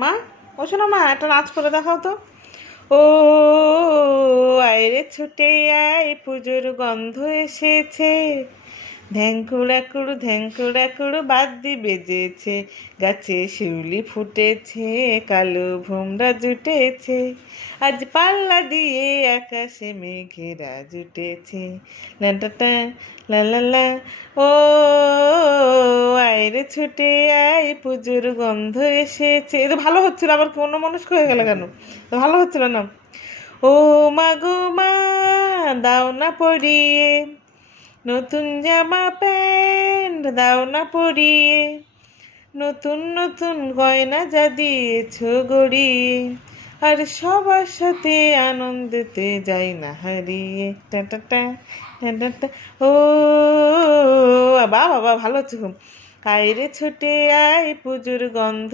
মা, ও শোনো মা, একটা নাচ করে দেখাও তো। ও আয় রে ছুটে আয়, পুজোর গন্ধ এসেছে। ধ্যাংকুড়াকুড়ু বাদ্যি বেজেছে, গাছে শিউলি ফুটেছে, কালো ভোমরা জুটেছে, আজ পাল্লা দিয়ে আকাশে মেঘেরা জুটেছে। লাটাটা লা লা লা। ও আয় রে ছুটে আয়, পুজোর গন্ধ এসেছে। এটা ভালো হচ্ছিল, আবার কোনো মানুষ হয়ে গেল কেন? তো ভালো হচ্ছিল না। ও মা গো মা, দাও না পরিয়ে নতুন জামা প্যান্ট, দাও না পরিয়ে নতুন নতুন গয়না যা দিয়েছ গড়িয়ে, আর সবার সাথে আনন্দেতে যাই না হারিয়ে। টা টা টা টা টা টা। ও বাবা বাবা, ভালো হচ্ছে খুব। আয় রে ছুটে আয়, পুজোর গন্ধ